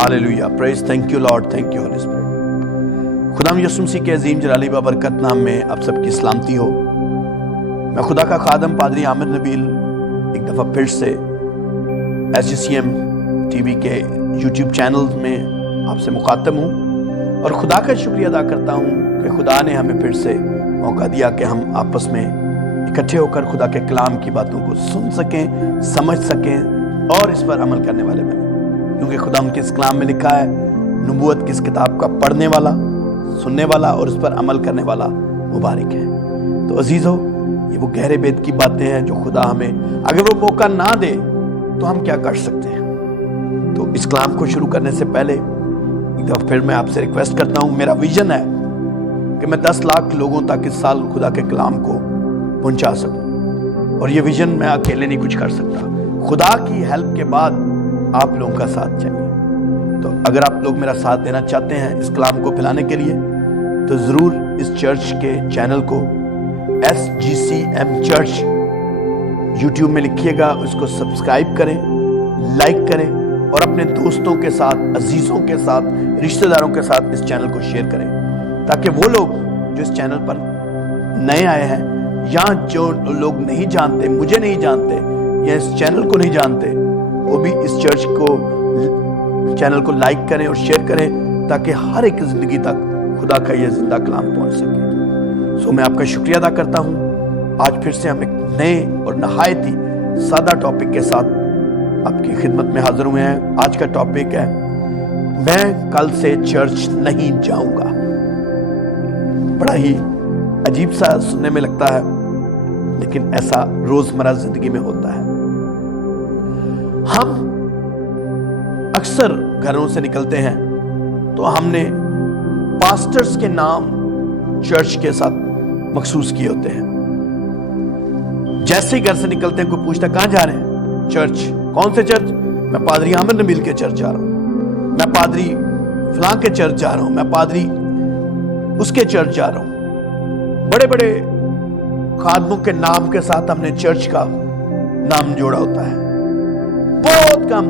Hallelujah, praise, thank you Lord, thank you Holi spirit. खुदा यीशु मसीह के अजीम जलाली बाबरकत नाम में आप सबकी सलामती हो। मैं खुदा का खादम पादरी आमिर नबील एक दफ़ा फिर से SGCM TV के YouTube चैनल में आपसे मुखातब हूँ और खुदा का शुक्रिया अदा करता हूँ कि खुदा ने हमें फिर से मौका दिया कि हम आपस में इकट्ठे होकर खुदा के कलाम की बातों को सुन सकें, समझ सकें और इस पर अमल करने वाले बने। क्योंकि खुदा उनके इस कलाम में लिखा है, नबूवत की इस किताब का पढ़ने वाला, सुनने वाला और इस पर अमल करने वाला मुबारक है। तो अजीज़ो, ये वो गहरे भेद की बातें हैं जो खुदा हमें अगर वो मौका ना दे तो हम क्या कर सकते हैं। तो इस कलाम को शुरू करने से पहले एक दफ़ा फिर मैं आपसे रिक्वेस्ट करता हूँ, मेरा विजन है कि मैं 10 लाख लोगों तक इस साल खुदा के कलाम को पहुंचा सकूं। और ये विजन मैं अकेले नहीं कुछ कर सकता, खुदा की हेल्प के बाद आप लोगों का साथ चाहिए। तो अगर आप लोग मेरा साथ देना चाहते हैं इस कलाम को फैलाने के लिए, तो ज़रूर इस चर्च के चैनल को SGCM चर्च YouTube में लिखिएगा, उसको सब्सक्राइब करें, लाइक करें और अपने दोस्तों के साथ, अजीज़ों के साथ, रिश्तेदारों के साथ इस चैनल को शेयर करें, ताकि वो लोग जो इस चैनल पर नए आए हैं या जो लोग नहीं जानते, मुझे नहीं जानते या इस चैनल को नहीं जानते, वो भी इस चर्च को, चैनल को लाइक करें और शेयर करें, ताकि हर एक ज़िंदगी तक खुदा का यह जिंदा कलाम पहुंच सके। सो मैं आपका शुक्रिया अदा करता हूं। आज फिर से हम एक नए और नहायत ही सादा टॉपिक के साथ आपकी खिदमत में हाजिर हुए हैं। आज का टॉपिक है, मैं कल से चर्च नहीं जाऊंगा। बड़ा ही अजीब सा सुनने में लगता है, लेकिन ऐसा रोजमर्रा जिंदगी में होता है। हम अक्सर घरों से निकलते हैं तो हमने पास्टर्स के नाम चर्च के साथ मखसूस किए होते हैं। जैसे ही घर से निकलते हैं, कोई पूछता कहां जा रहे हैं? चर्च। कौन से चर्च? मैं पादरी आमिर नबील के चर्च जा रहा हूं, मैं पादरी फलां के चर्च जा रहा हूं, मैं पादरी उसके चर्च जा रहा हूं। बड़े बड़े खादमों के नाम के साथ हमने चर्च का नाम जोड़ा होता है। बहुत कम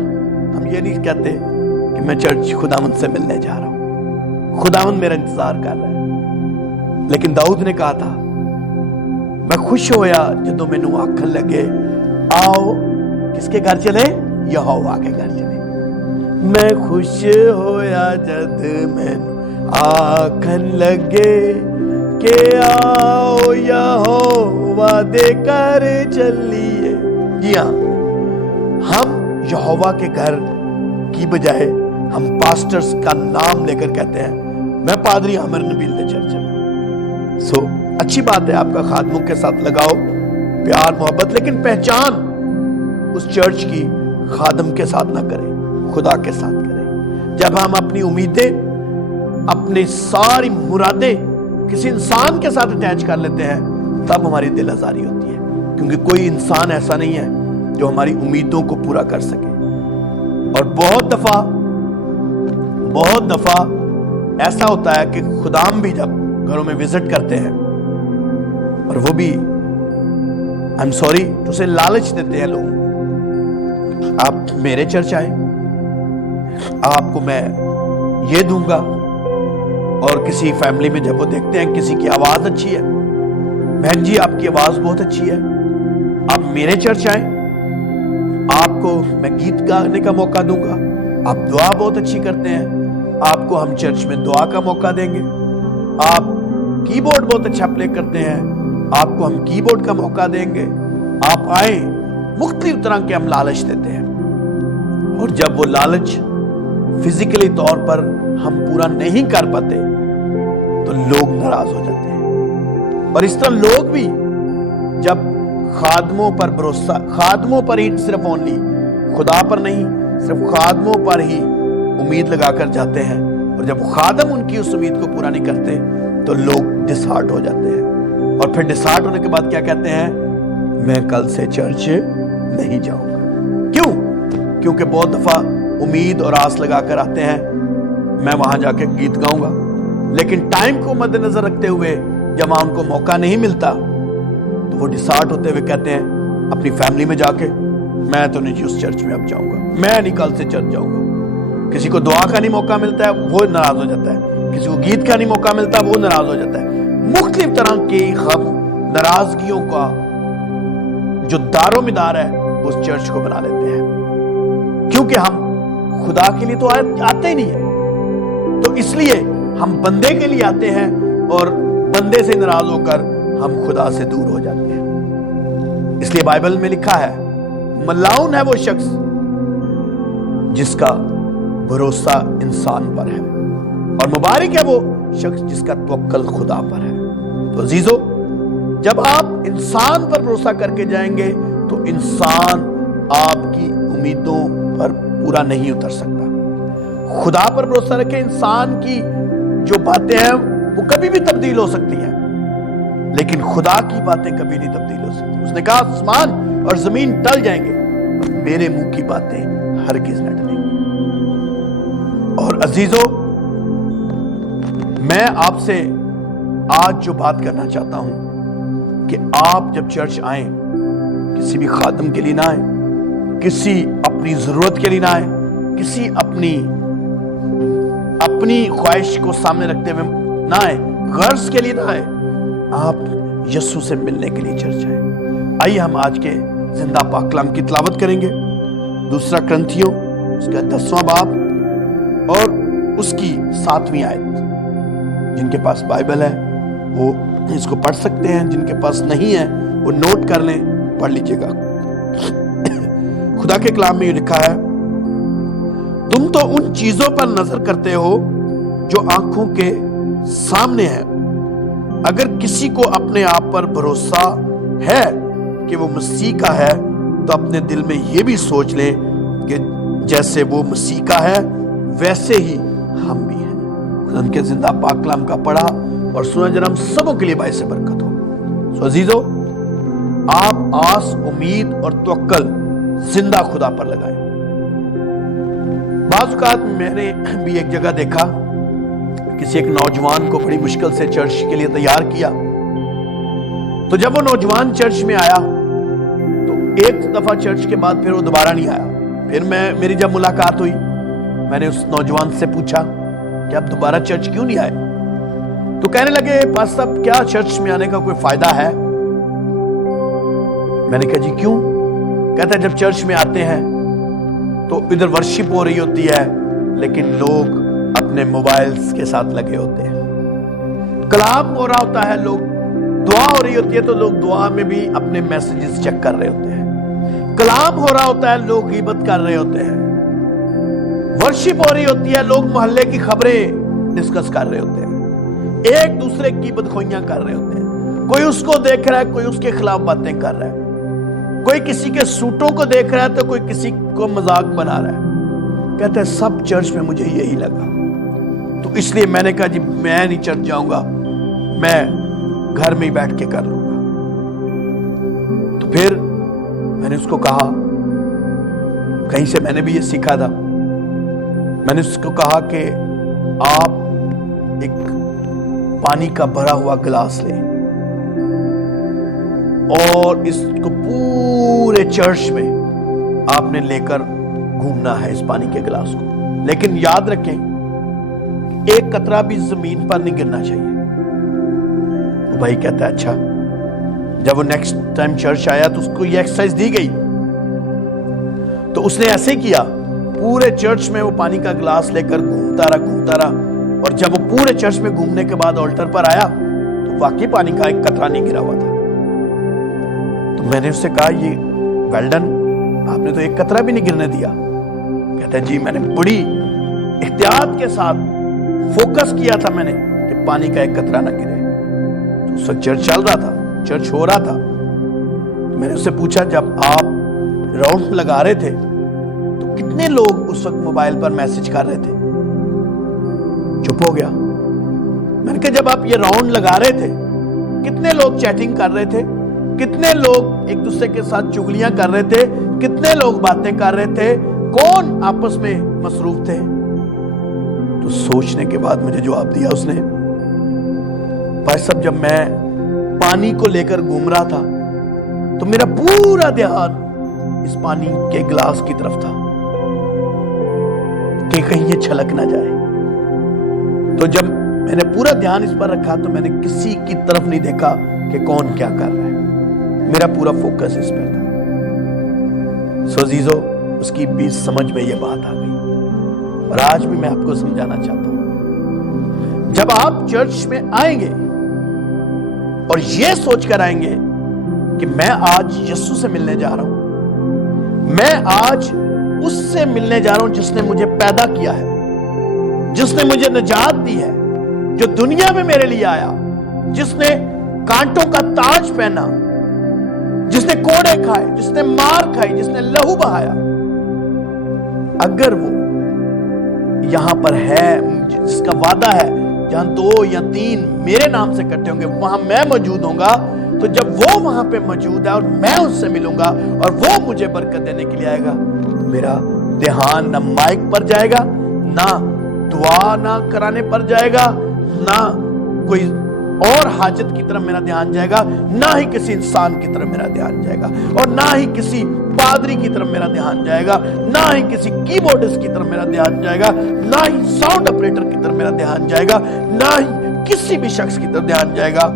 हम ये नहीं कहते कि मैं चर्च खुदावंद से मिलने जा रहा हूं, खुदावंद मेरा इंतजार कर रहा है। लेकिन दाऊद ने कहा था, मैं खुश होया जदों मैनू आखन लगे, आओ किसके घर चले? यहोवा के घर चले। मैं खुश होया जद मैनू आखन लगे के आओ यहोवा दे कर चलिए। जी हाँ, हम यहोवा के घर की बजाय हम पास्टर्स का नाम लेकर कहते हैं, मैं पादरी आमिर नबील दे चर्च में। सो अच्छी बात है, आपका खादमों के साथ लगाओ प्यार मोहब्बत, लेकिन पहचान उस चर्च की खादम के साथ ना करें, खुदा के साथ करें। जब हम अपनी उम्मीदें, अपनी सारी मुरादें किसी इंसान के साथ अटैच कर लेते हैं, तब हमारी दिल आजारी होती है। क्योंकि कोई इंसान ऐसा नहीं है जो हमारी उम्मीदों को पूरा कर सके। और बहुत दफा ऐसा होता है कि खुदाम भी जब घरों में विजिट करते हैं, और वो भी आई एम सॉरी तो उसे लालच देते हैं लोगों को, आप मेरे चर्च आए, आपको मैं ये दूंगा। और किसी फैमिली में जब वो देखते हैं किसी की आवाज अच्छी है, बहन जी आपकी आवाज बहुत अच्छी है, आप मेरे चर्च आए, आपको मैं गीत गाने का मौका दूंगा, आप दुआ बहुत अच्छी करते हैं, आपको हम चर्च में दुआ का मौका देंगे, आप कीबोर्ड बहुत अच्छा प्ले करते हैं, आपको हम कीबोर्ड का मौका देंगे, आप आए। मुख्तलिफ तरह के हम लालच देते हैं। और जब वो लालच फिजिकली तौर पर हम पूरा नहीं कर पाते तो लोग नाराज हो जाते हैं। और इस तरह लोग भी जब खादमों पर भरोसा, खादमों पर ही सिर्फ ओनली, खुदा पर नहीं, सिर्फ खादमों पर ही उम्मीद लगाकर जाते हैं, और जब खादम उनकी उस उम्मीद को पूरा नहीं करते तो लोग डिसहार्ट हो जाते हैं। और फिर डिसहार्ट होने के बाद क्या कहते हैं? मैं कल से चर्च नहीं जाऊंगा। क्यों? क्योंकि बहुत दफा उम्मीद और आस लगाकर आते हैं, मैं वहां जाके गीत गाऊंगा, लेकिन टाइम को मद्देनजर रखते हुए जब वहां उनको मौका नहीं मिलता तो वो डिसहार्ट होते हुए कहते हैं अपनी फैमिली में जाके, मैं तो नहीं उस चर्च में अब जाऊंगा, मैं नहीं कल से चर्च जाऊंगा। کسی کو دعا کا نہیں موقع ملتا ہے وہ ناراض ہو جاتا ہے, کسی کو گیت کا نہیں موقع ملتا وہ ناراض ہو جاتا ہے. مختلف طرح کی غم ناراضگیوں کا جو دار و مدار ہے اس چرچ کو بنا لیتے ہیں, کیونکہ ہم خدا کے لیے تو آتے ہی نہیں ہیں, تو اس لیے ہم بندے کے لیے آتے ہیں اور بندے سے ناراض ہو کر ہم خدا سے دور ہو جاتے ہیں. اس لیے بائبل میں لکھا ہے ملعون ہے وہ شخص جس کا بھروسہ انسان پر ہے, اور مبارک ہے وہ شخص جس کا توکل خدا پر ہے. تو عزیزو, جب آپ انسان پر بھروسہ کر کے جائیں گے تو انسان آپ کی امیدوں پر پورا نہیں اتر سکتا. خدا پر بھروسہ رکھیں, انسان کی جو باتیں ہیں وہ کبھی بھی تبدیل ہو سکتی ہیں, لیکن خدا کی باتیں کبھی نہیں تبدیل ہو سکتی. اس نے کہا آسمان اور زمین ٹل جائیں گے پر میرے منہ کی باتیں ہرگز نہ ٹلیں گی. اور عزیزو, میں آپ سے آج جو بات کرنا چاہتا ہوں کہ آپ جب چرچ آئیں کسی بھی خادم کے لیے نہ آئیں, کسی اپنی ضرورت کے لیے نہ آئیں, کسی اپنی خواہش کو سامنے رکھتے ہوئے نہ آئیں, غرض کے لیے نہ آئیں, آپ یسوع سے ملنے کے لیے چرچ آئیں. آئیے ہم آج کے زندہ پاک کلام کی تلاوت کریں گے. دوسرا کرنتھیوں اس کا 10واں باب اور اس کی 7ویں آیت. جن کے پاس بائبل ہے وہ اس کو پڑھ سکتے ہیں, جن کے پاس نہیں ہے وہ نوٹ کر لیں, پڑھ لیجئے گا. خدا کے کلام میں یہ لکھا ہے, تم تو ان چیزوں پر نظر کرتے ہو جو آنکھوں کے سامنے ہے. اگر کسی کو اپنے آپ پر بھروسہ ہے کہ وہ مسیح کا ہے تو اپنے دل میں یہ بھی سوچ لیں کہ جیسے وہ مسیح کا ہے ویسے ہی ہم بھی ہیں. خدا کے زندہ پاک کلام کا پڑھا اور سنا جناب ہم سبوں کے لیے باعث برکت ہو. سو عزیزو, آپ آس, امید اور توکل زندہ خدا پر لگائیں. بعض اوقات میں نے بھی ایک جگہ دیکھا, کسی ایک نوجوان کو بڑی مشکل سے چرچ کے لیے تیار کیا, تو جب وہ نوجوان چرچ میں آیا تو ایک دفعہ چرچ کے بعد پھر وہ دوبارہ نہیں آیا. پھر میری جب ملاقات ہوئی میں نے اس نوجوان سے پوچھا کہ آپ دوبارہ چرچ کیوں نہیں آئے؟ تو کہنے لگے پاس صاحب کیا چرچ میں آنے کا کوئی فائدہ ہے؟ میں نے کہا جی کیوں؟ کہتا ہے جب چرچ میں آتے ہیں تو ادھر ورشپ ہو رہی ہوتی ہے لیکن لوگ اپنے موبائلز کے ساتھ لگے ہوتے ہیں, کلام ہو رہا ہوتا ہے, لوگ دعا ہو رہی ہوتی ہے تو لوگ دعا میں بھی اپنے میسیجز چیک کر رہے ہوتے ہیں, کلام ہو رہا ہوتا ہے لوگ غیبت کر رہے ہوتے ہیں, ورشپ ہو رہی ہوتی ہے لوگ محلے کی خبریں ڈسکس کر رہے ہوتے ہیں, ایک دوسرے کی بدخوئیاں کر رہے ہوتے ہیں, کوئی اس کو دیکھ رہا ہے کوئی اس کے خلاف باتیں کر رہا ہے, کوئی کسی کے سوٹوں کو دیکھ رہا ہے تو کوئی کسی کو مذاق بنا رہا ہے. کہتے ہیں سب چرچ میں مجھے یہی لگا, تو اس لیے میں نے کہا جی میں نہیں چرچ جاؤں گا, میں گھر میں ہی بیٹھ کے کر لوں گا. تو پھر میں نے اس کو کہا, کہیں سے میں نے بھی یہ سیکھا تھا, میں نے اس کو کہا کہ آپ ایک پانی کا بھرا ہوا گلاس لیں اور اس کو پورے چرچ میں آپ نے لے کر گھومنا ہے اس پانی کے گلاس کو, لیکن یاد رکھیں ایک قطرہ بھی زمین پر نہیں گرنا چاہیے. وہ بھائی کہتا ہے اچھا. جب وہ نیکسٹ ٹائم چرچ آیا تو اس کو یہ ایکسرسائز دی گئی تو اس نے ایسے کیا, پورے چرچ میں وہ پانی کا گلاس لے کر گھومتا رہا, اور جب وہ پورے چرچ میں گھومنے کے بعد آلٹر پر آیا تو واقعی پانی کا ایک قطرہ نہیں گرا ہوا تھا. تو میں نے اس سے کہا یہ ویل ڈن, آپ نے تو ایک قطرہ بھی نہیں گرنے دیا. کہتا ہے جی میں نے بڑی احتیاط کے ساتھ فوکس کیا تھا میں نے کہ پانی کا ایک قطرہ نہ گرے. تو اس وقت چرچ چل رہا تھا, چرچ ہو رہا تھا. تو میں نے اس سے پوچھا جب آپ راؤنڈ لگا رہے تھے تو کتنے لوگ اس وقت موبائل پر میسج کر رہے تھے؟ چپ ہو گیا. میں نے کہا جب آپ یہ راؤنڈ لگا رہے تھے کتنے لوگ چیٹنگ کر رہے تھے, کتنے لوگ ایک دوسرے کے ساتھ چگلیاں کر رہے تھے, کتنے لوگ باتیں کر رہے تھے, کون آپس میں مصروف تھے؟ تو سوچنے کے بعد مجھے جواب دیا اس نے, بھائی صاحب جب میں پانی کو لے کر گھوم رہا تھا تو میرا پورا دھیان اس پانی کے گلاس کی طرف تھا کہ کہ کہیں یہ چھلک نہ جائے. تو جب میں نے پورا دھیان اس پر رکھا تو میں نے کسی کی طرف نہیں دیکھا کہ کون کیا کر رہا ہے. میرا پورا فوکس اس پر تھا. سو عزیزو, اس کی بھی سمجھ میں یہ بات آ گئی, اور آج بھی میں آپ کو سمجھانا چاہتا ہوں. جب آپ چرچ میں آئیں گے اور یہ سوچ کر آئیں گے کہ میں آج یسوع سے ملنے جا رہا ہوں, میں آج اس سے ملنے جا رہا ہوں جس نے مجھے پیدا کیا ہے, جس نے مجھے نجات دی ہے, جو دنیا میں میرے لیے آیا, جس نے کانٹوں کا تاج پہنا, جس نے کوڑے کھائے, جس نے مار کھائی, جس نے لہو بہایا. اگر وہ یہاں پر ہے, جس کا وعدہ ہے جہاں 2 یا 3 میرے نام سے اکٹھے ہوں گے وہاں میں موجود ہوں گا, تو جب وہ وہاں پہ موجود ہے اور میں اس سے ملوں گا اور وہ مجھے برکت دینے کے لیے آئے گا, تو میرا دھیان نہ مائک پر جائے گا, نہ دعا نہ کرانے پر جائے گا, نہ کوئی اور حاجت کی طرف میرا دھیان جائے گا, نہ ہی کسی انسان کی طرف میرا دھیان جائے گا, اور نہ ہی کسی پادری کی طرف میرا دھیان جائے گا, نہ ہی کسی کی بورڈسٹ کی طرف میرا دھیان جائے گا, نہ ہی ساؤنڈ اپریٹر کی طرف میرا دھیان جائے گا, نہ ہی کسی بھی شخص کی طرف دھیان جائے گا.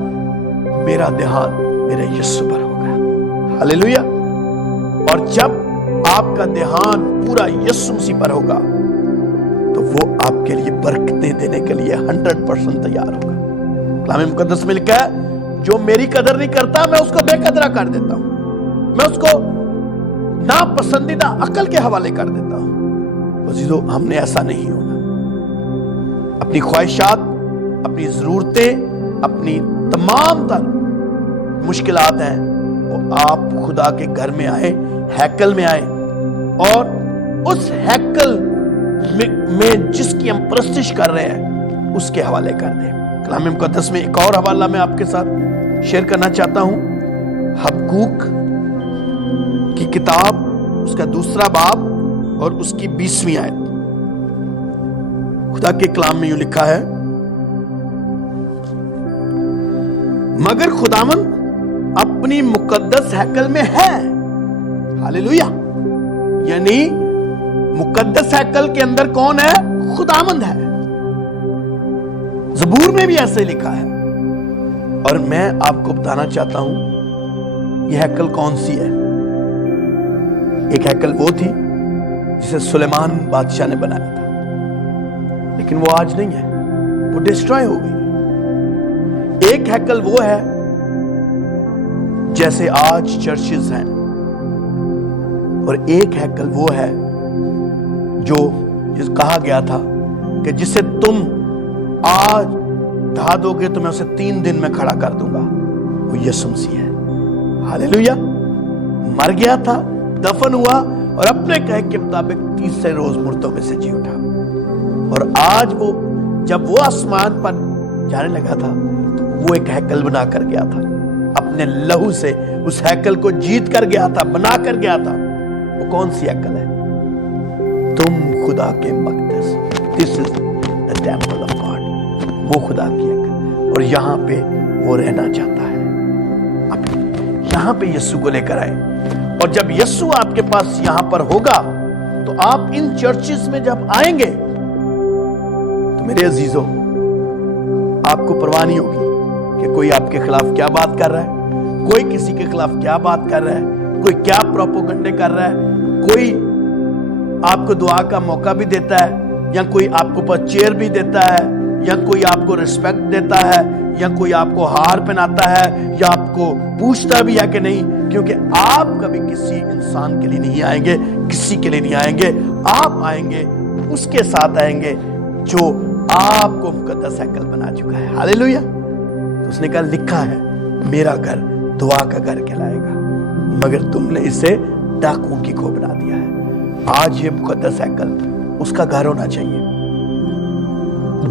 میرا دھیان میرے یسوع پر ہوگا. ہاللیلویا. اور جب آپ کا دھیان پورا یسوع مسیح پر ہوگا تو وہ آپ کے لیے برکتیں دینے کے لیے 100% تیار ہوگا. کلام مقدس میں لکھا ہے, جو میری قدر نہیں کرتا میں اس کو بے قدرہ کر دیتا ہوں, میں اس کو ناپسندیدہ عقل کے حوالے کر دیتا ہوں. عزیزو, ہم نے ایسا نہیں ہونا. اپنی خواہشات, اپنی ضرورتیں, اپنی تمام تر مشکلات ہیں وہ آپ خدا کے گھر میں آئے, ہیکل میں آئے, اور اس ہیکل میں جس کی ہم پرستش کر رہے ہیں اس کے حوالے کر دیں. کلام مقدس میں ایک اور حوالہ میں آپ کے ساتھ شیئر کرنا چاہتا ہوں. حبقوق کی کتاب, اس کا 2 باب اور اس کی 20ویں آیت. خدا کے کلام میں یوں لکھا ہے, مگر خداوند اپنی مقدس ہیکل میں ہے. ہاللیلویا. یعنی مقدس ہیکل کے اندر کون ہے؟ خداوند ہے. زبور میں بھی ایسے لکھا ہے. اور میں آپ کو بتانا چاہتا ہوں یہ ہیکل کون سی ہے. ایک ہیکل وہ تھی جسے سلیمان بادشاہ نے بنایا تھا, لیکن وہ آج نہیں ہے, وہ ڈسٹرائے ہو گئی. ایک ہیکل وہ ہے جیسے آج چرچز ہیں, اور ایک ہیکل وہ ہے جو کہا گیا تھا کہ جسے تم آج ڈھا دو گے تو میں اسے 3 دن میں کھڑا کر دوں گا. وہ یسوع مسیح ہے. ہاللیلویا. مر گیا تھا, دفن ہوا, اور اپنے کہے کے مطابق 30 روز مردوں میں سے جی اٹھا. اور آج وہ جب وہ آسمان پر جانے لگا تھا تو وہ ایک ہیکل بنا کر گیا تھا, اپنے لہو سے اس ہیکل کو جیت کر گیا تھا, بنا کر گیا تھا. وہ کون سی ہیکل ہے؟ تم خدا کے مقدس. This is the temple of God. وہ خدا کی ہیکل, اور یہاں پہ وہ رہنا چاہتا ہے. اب یہاں پہ یسوع کو لے کر آئے, اور جب یسوع آپ کے پاس یہاں پر ہوگا تو آپ ان چرچز میں جب آئیں گے تو میرے عزیزو آپ کو پرواہ نہیں ہوگی کہ کوئی آپ کے خلاف کیا بات کر رہا ہے, کوئی کسی کے خلاف کیا بات کر رہا ہے, کوئی کیا پروپیگنڈے کر رہا ہے, کوئی آپ کو دعا کا موقع بھی دیتا ہے, یا کوئی آپ کو پر چیئر بھی دیتا ہے, یا کوئی آپ کو رسپیکٹ دیتا ہے, یا کوئی آپ کو ہار پہناتا ہے, یا آپ کو پوچھتا بھی ہے کہ نہیں. کیونکہ آپ کبھی کسی انسان کے لیے نہیں آئیں گے, کسی کے لیے نہیں آئیں گے. آپ آئیں گے, اس کے ساتھ آئیں گے جو آپ کو مقدس ہیکل بنا چکا ہے. ہاللیلویا. اس نے کہا لکھا ہے میرا گھر دعا کا گھر کہلائے گا, مگر تم نے اسے ڈاکوؤں کی کھو بنا دیا ہے. آج یہ مقدس ہیکل اس کا گھر ہونا چاہیے,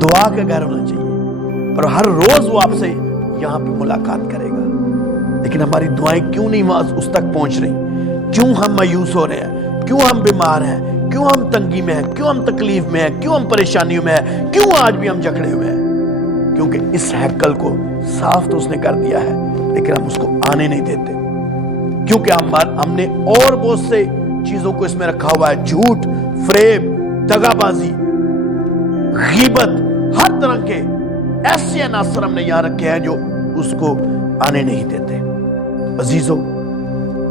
دعا کا گھر ہونا چاہیے, اور ہر روز وہ آپ سے یہاں پہ ملاقات کرے گا. لیکن ہماری دعائیں کیوں نہیں اس تک پہنچ رہی؟ کیوں ہم مایوس ہو رہے ہیں؟ کیوں ہم بیمار ہیں؟ کیوں ہم تنگی میں ہیں؟ کیوں ہم تکلیف میں ہیں؟ کیوں ہم پریشانیوں میں ہیں؟ کیوں آج بھی ہم جکڑے ہوئے ہیں؟ کیونکہ اس ہیکل کو صاف تو اس نے کر دیا ہے, لیکن ہم اس کو آنے نہیں دیتے. کیونکہ ہم نے اور بہت سے چیزوں کو اس میں رکھا ہوا ہے, جھوٹ, فریب, दगाबाजी, गीबत, हर तरह के ऐसे अनासर हमने यहां रखे हैं जो उसको आने नहीं देते। अजीजों,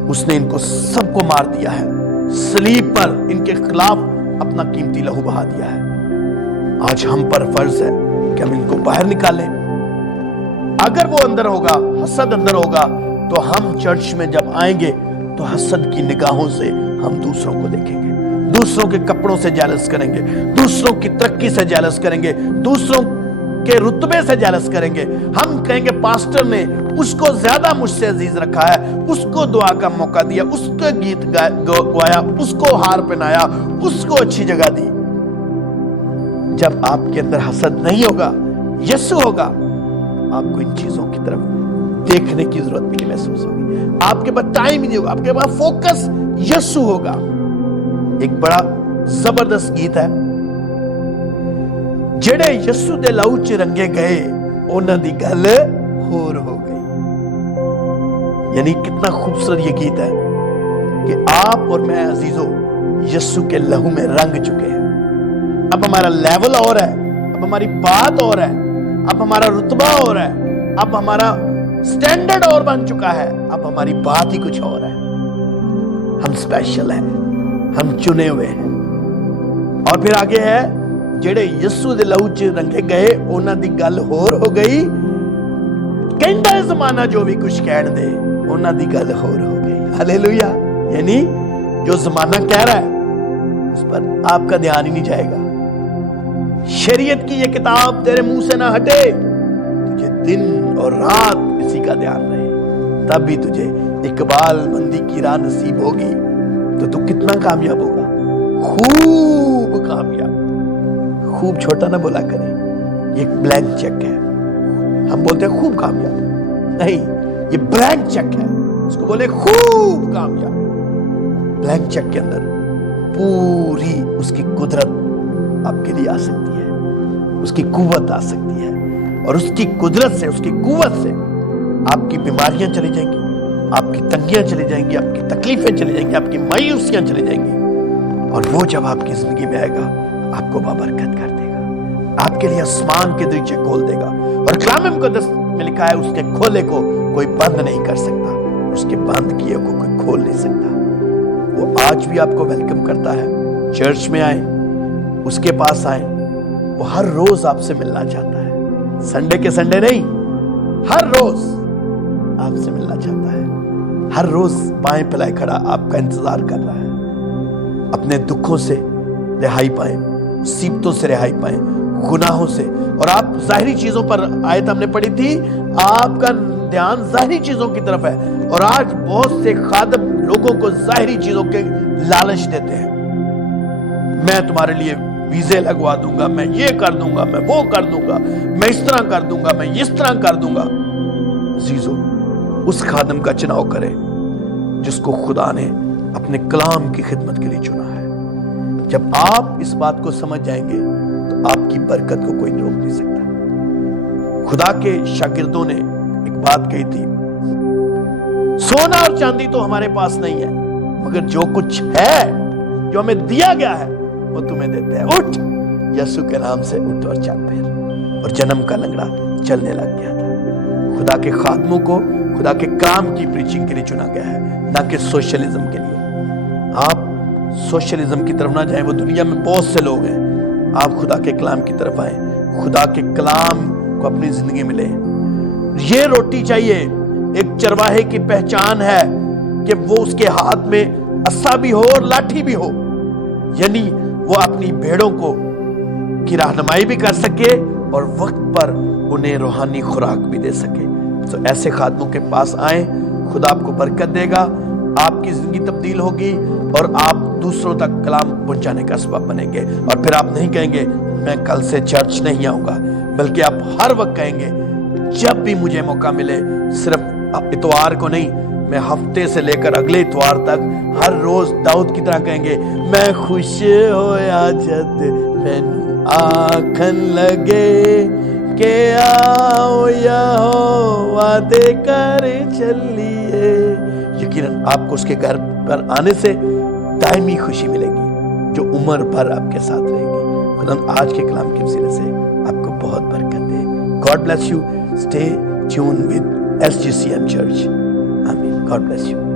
उसने इनको सबको मार दिया है, सलीब पर इनके खिलाफ अपना कीमती लहू बहा दिया है। आज हम पर फर्ज है कि हम इनको बाहर निकालें। अगर वो अंदर होगा, हसद अंदर होगा, तो हम चर्च में जब आएंगे तो हसद की निगाहों से हम दूसरों को देखेंगे, दूसरों के कपड़ों से जेलस करेंगे, दूसरों की तरक्की से जेलस करेंगे, दूसरों के रुतबे से जेलस करेंगे। हम कहेंगे पास्टर ने उसको ज्यादा मुझसे अजीज रखा है, उसको दुआ का मौका दिया, उसको गीत गाया, उसको हार पहनाया, उसको अच्छी जगह दी। जब आपके अंदर हसद नहीं होगा, यीशु होगा, आपको इन चीजों की तरफ देखने की जरूरत भी नहीं महसूस होगी। आपके पास टाइम ही नहीं होगा, आपके पास फोकस यीशु होगा। एक बड़ा जबरदस्त गीत है, जेड़े यीशु दे लहू च रंगे गए उन्हां दी गल होर हो गई। यानी कितना खूबसूरत ये गीत है कि आप और मैं अजीजों यीशु के लहू में रंग चुके हैं। अब हमारा लेवल और है, अब हमारी बात और है, अब हमारा रुतबा और है, अब हमारा स्टैंडर्ड और बन चुका है, अब हमारी बात ही कुछ और है। हम स्पेशल हैं, हम चुने हुए हैं। और फिर आगे है, जेड़े यीशु दे लहू च रंगे गए उन्हां दी गल होर हो गई। कहंदा जमाना जो भी कुछ कहण दे, उन्हां दी गल होर हो गई। हालेलुया। यानी जो जमाना कह रहा है उस पर आपका ध्यान ही नहीं जाएगा। शरीयत की ये किताब तेरे मुंह से ना हटे, तुझे दिन और रात इसी का ध्यान रहे, तब भी तुझे इकबाल मंदी की राह नसीब होगी, तो तू कितना कामयाब होगा, खूब कामयाब। खूब छोटा ना बोला करें, ये एक ब्लैंक चेक है। हम बोलते हैं खूब कामयाब, नहीं, ये ब्लैंक चेक है, इसको बोले खूब कामयाब। ब्लैंक चेक के अंदर पूरी उसकी कुदरत आपके लिए आ सकती है, उसकी कुव्वत आ सकती है, और उसकी कुदरत से, उसकी कुव्वत से आपकी बीमारियां चली जाएंगी, आपकी तंगियां चली जाएंगी, आपकी तकलीफें चली जाएंगी, आपकी मायूसियां चली जाएंगी। और वो जब आपकी जिंदगी में आएगा, आपको बाबरकत कर देगा, आपके लिए आसमान के दरीचे खोल देगा। और कलाम मुकद्दस में लिखा है, उसके खोले को कोई बंद नहीं कर सकता, उसके बंद किए को कोई खोल नहीं सकता। वो आज भी आपको वेलकम करता है। चर्च में आए, उसके पास आए, वो हर रोज आपसे मिलना चाहता है। संडे के संडे नहीं, हर रोज आपसे मिलना चाहता है। हर रोज बाएं फैलाए खड़ा आपका इंतजार कर रहा है। अपने दुखों से रिहाई पाए, मुसीबतों से रिहाई पाए, गुनाहों से। और आप जाहिरी चीजों पर, आयत हमने पढ़ी थी, आपका ध्यान जाहिरी चीजों की तरफ है। और आज बहुत से खादम लोगों को जाहिरी चीजों के लालच देते हैं। मैं तुम्हारे लिए वीजे लगवा दूंगा, मैं ये कर दूंगा, मैं वो कर दूंगा, मैं इस तरह कर दूंगा, मैं इस तरह कर दूंगा। अजीजों, उस खादम का चुनाव करें जिसको खुदा ने अपने कलाम की खिदमत के लिए चुना है। जब आप इस बात को समझ जाएंगे तो आपकी बरकत को कोई रोक नहीं सकता। खुदा के शागिर्दों ने एक बात कही थी, सोना और चांदी तो हमारे पास नहीं है, मगर जो कुछ है, जो हमें दिया गया है, वो तुम्हें देते हैं। उठ, यीशु के नाम से उठ और चल फिर। और जन्म का लंगड़ा चलने लग गया था। खुदा के खादमों को खुदा के काम की प्रीचिंग के लिए चुना गया है, ना कि सोशलिज्म के लिए। आप सोशलिज्म की तरफ ना जाएं, वो दुनिया में बहुत से लोग हैं। आप खुदा के कलाम की तरफ आए, खुदा के कलाम को अपनी जिंदगी में लें। ये रोटी चाहिए, एक चरवाहे की पहचान है कि वो उसके हाथ में अस्सा भी हो और लाठी भी हो, यानी वो अपनी भेड़ों को की रहनुमाई भी कर सके और वक्त पर उन्हें रूहानी खुराक भी दे सके। तो ऐसे खादमों के पास आए, खुदा आपको बरकत देगा, आपकी जिंदगी तब्दील होगी और आप दूसरों तक कलाम पहुंचाने का सबब बनेंगे। और फिर आप नहीं कहेंगे मैं कल से चर्च नहीं आऊंगा, बल्कि आप हर वक्त कहेंगे जब भी मुझे मौका मिले, सिर्फ इतवार को नहीं, मैं हफ्ते से लेकर अगले इतवार तक हर रोज दाऊद की तरह कहेंगे, मैं खुश होया जद मैनू आखन लगे के आओ यहोवा दे कर चलिए। यकीनन आपको उसके घर पर आने से दायमी खुशी मिलेगी, جو عمر بھر آپ کے ساتھ رہے گی. خدا آج کے کلام کے وسیلے سے آپ کو بہت برکت دے. God bless you. Stay tuned with SGCM Church. Amen. God bless you.